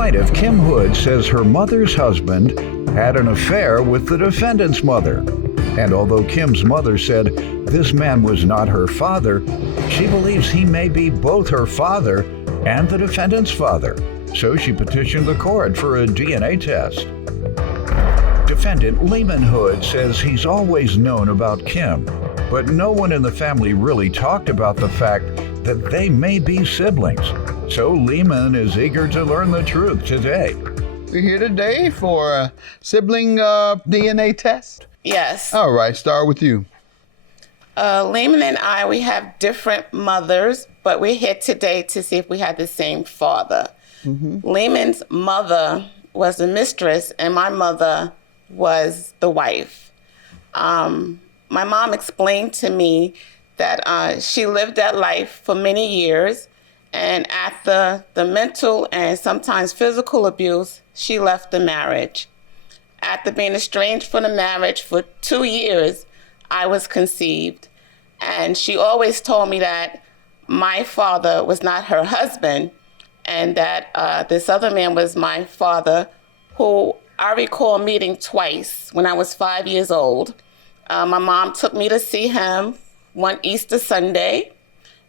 Plaintiff Kim Hood says her mother's husband had an affair with the defendant's mother. And although Kim's mother said this man was not her father, she believes he may be both her father and the defendant's father. So she petitioned the court for a DNA test. Defendant Lehman Hood says he's always known about Kim, but no one in the family really talked about the fact that they may be siblings. So Lehman is eager to learn the truth today. We're here today for a sibling DNA test? Yes. All right, start with you. Lehman and I, we have different mothers, but we're here today to see if we had the same father. Lehman's mother was the mistress, and my mother was the wife. My mom explained to me that she lived that life for many years, and after the mental and sometimes physical abuse, she left the marriage. After being estranged from the marriage for 2 years, I was conceived. And she always told me that my father was not her husband and that this other man was my father, who I recall meeting twice when I was 5 years old. My mom took me to see him one Easter Sunday.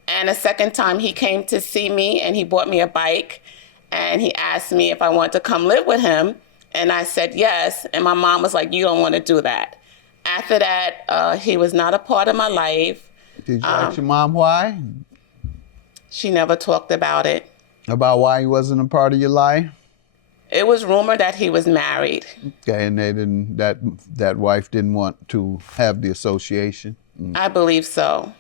And a second time he came to see me and he bought me a bike and he asked me if I wanted to come live with him. And I said yes. And my mom was like, you don't want to do that. After that, he was not a part of my life. Did you ask your mom why? She never talked about it. About why he wasn't a part of your life? It was rumored that he was married. Okay, and they didn't. That wife didn't want to have the association. I believe so.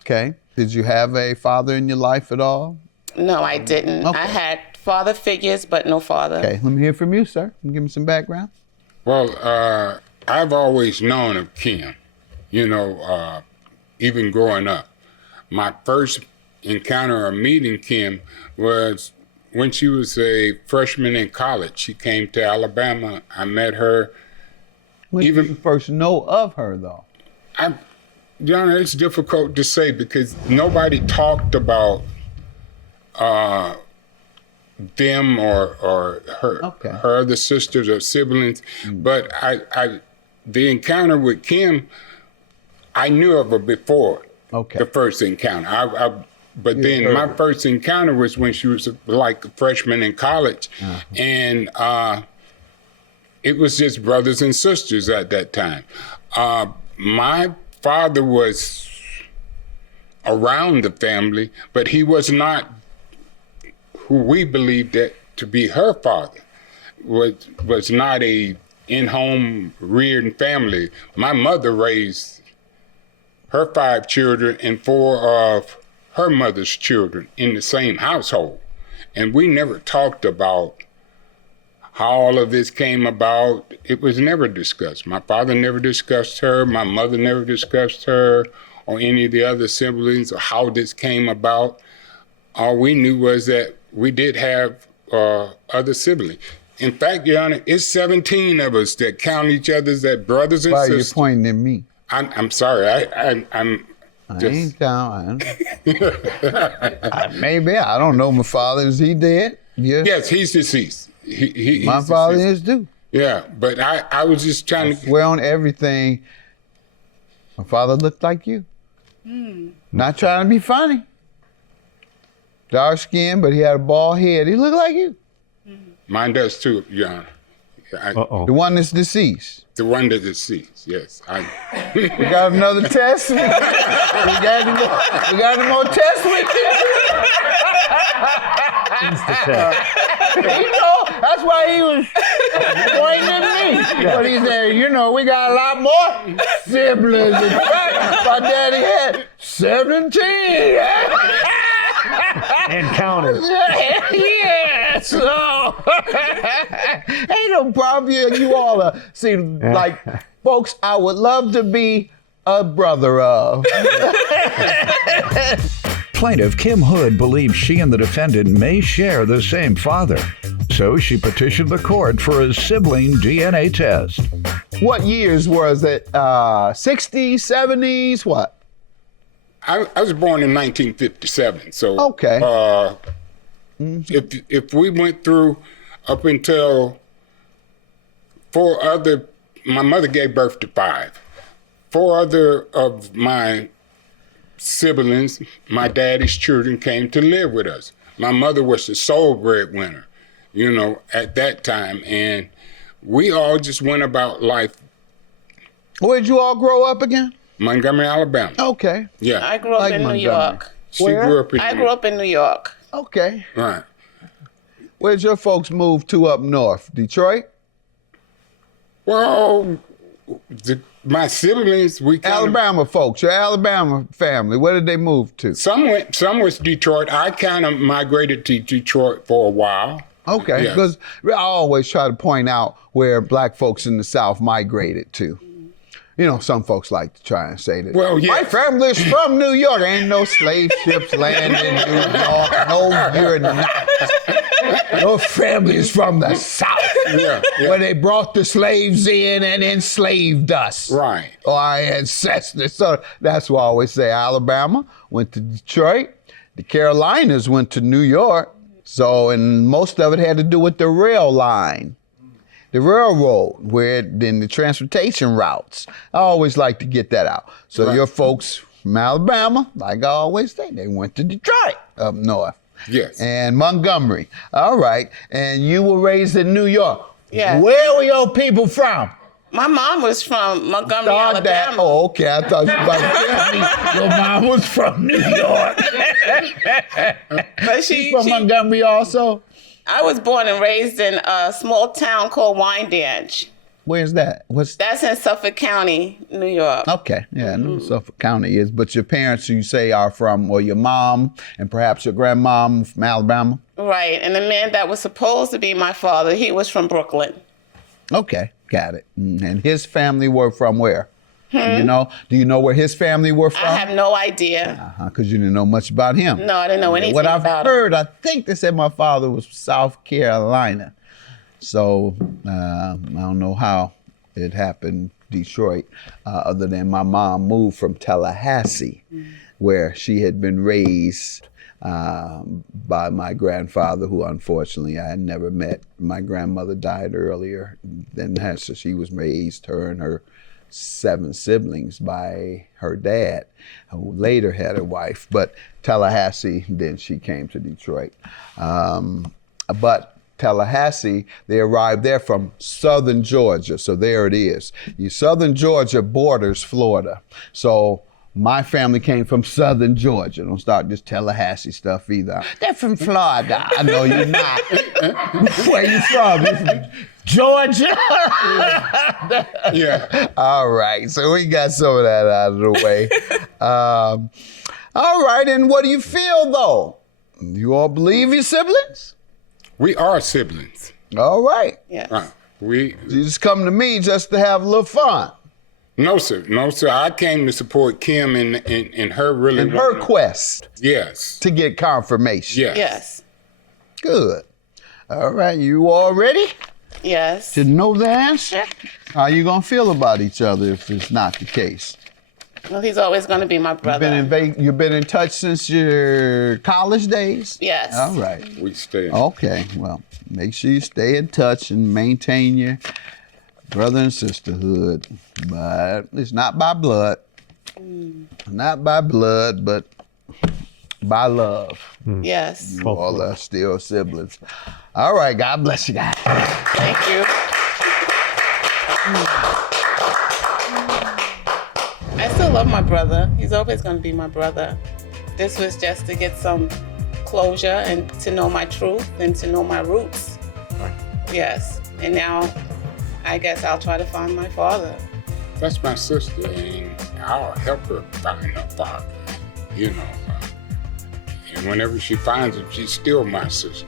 Okay. Did you have a father in your life at all? No, I didn't. Okay. I had father figures, but no father. Okay, let me hear from you, sir. Give me some background. Well, I've always known of Kim, even growing up. My first encounter or meeting Kim was when she was a freshman in college. She came to Alabama. I met her. When did you first know of her, though? It's difficult to say because nobody talked about them or her, her other sisters or siblings. But the encounter with Kim, I knew of her before the first encounter. But then my first encounter was when she was like a freshman in college. And it was just brothers and sisters at that time. My father was around the family, but he was not who we believed that to be her father. Was not a in-home reared family. My mother raised her 5 children and 4 of her mother's children in the same household. And we never talked about how all of this came about. It was never discussed. My father never discussed her. My mother never discussed her or any of the other siblings or how this came about. All we knew was that we did have other siblings. In fact, Your Honor, it's 17 of us that count each other as brothers and sisters. Why are you pointing at me? I'm sorry. I'm just... I ain't counting. Maybe. I don't know my father. Is he dead? Yeah. Yes, he's deceased. My father is too. Yeah, but I was just trying to swear on everything. My father looked like you. Not trying to be funny. Dark skin, but he had a bald head. He looked like you. Mine does too, Your Honor. The one that's deceased. The one that's deceased, yes. We got another test. we got any more tests with you. That's why he was pointing at me. But he said, we got a lot more siblings. In fact, my daddy had 17. And counted. Yeah, so ain't no problem. You all seem like folks I would love to be a brother of. Plaintiff Kim Hood believes she and the defendant may share the same father, so she petitioned the court for a sibling DNA test. What years was it? 60s, 70s, what? I was born in 1957, so okay. If we went through up until my mother gave birth to 5. 4 other of my siblings, my daddy's children, came to live with us. My mother was the sole breadwinner, at that time. And we all just went about life. Where'd you all grow up again? Montgomery, Alabama. Okay. Yeah. I grew up in New York. She grew up in I grew up in New York. Okay. Right. Where'd your folks move to up north? Detroit? Well, my siblings, Alabama folks, your Alabama family, where did they move to? Some was Detroit. I kind of migrated to Detroit for a while. Okay, Yes. because I always try to point out where black folks in the South migrated to. Some folks like to try and say that. Well, yeah. My family's from New York. Ain't no slave ships landing in New York. No, you're not. Your family's from the South. Yeah. Where they brought the slaves in and enslaved us. Right. Or our ancestors. So that's why I always say Alabama went to Detroit. The Carolinas went to New York. So, and most of it had to do with the rail line. The railroad, then the transportation routes. I always like to get that out. So Right. your folks from Alabama, like I always say, they went to Detroit up north. Yes. And Montgomery. All right. And you were raised in New York. Yeah. Where were your people from? My mom was from Montgomery, Thought that. Alabama. Oh, okay. I thought you were about to tell me your mom was from New York. But She's from Montgomery also? I was born and raised in a small town called Wyandanch. Where's that? That's in Suffolk County, New York. Okay, yeah, I know what Suffolk County is. But your parents, you say, are from, or your mom and perhaps your grandmom from Alabama? Right, and the man that was supposed to be my father, he was from Brooklyn. Okay, got it. And his family were from where? Do you know where his family were from? I have no idea. Because you didn't know much about him. No, I didn't know anything What I've about heard, I think they said my father was from South Carolina. So I don't know how it happened, Detroit, other than my mom moved from Tallahassee, where she had been raised by my grandfather, who unfortunately I had never met. My grandmother died earlier than that, so she was raised, her and her 7 siblings, by her dad, who later had a wife. But Tallahassee, then she came to Detroit. But Tallahassee, they arrived there from southern Georgia. So there it is. Southern Georgia borders Florida. So my family came from southern Georgia. Don't start this Tallahassee stuff either. They're from Florida. I know you're not. Where you from? You from Georgia? Yeah. All right. So we got some of that out of the way. All right. And what do you feel, though? You all believe your siblings? We are siblings. All right. Yes. Right. You just come to me just to have a little fun. No, sir. No, sir. I came to support Kim in her really. In her quest Yes. to get confirmation. Yes. Yes. Good. All right. You all ready Yes. to know the answer? How you going to feel about each other if it's not the case? Well, he's always going to be my brother. You've been in touch since your college days? Yes. All right. We stay. Okay. Well, make sure you stay in touch and maintain your brother and sisterhood. But it's not by blood. Not by blood, but by love. Yes. You all are still siblings. All right. God bless you guys. Thank you. I still love my brother. He's always going to be my brother. This was just to get some closure and to know my truth and to know my roots. Yes. And now I guess I'll try to find my father. That's my sister, and I'll help her find her father. And whenever she finds him, she's still my sister.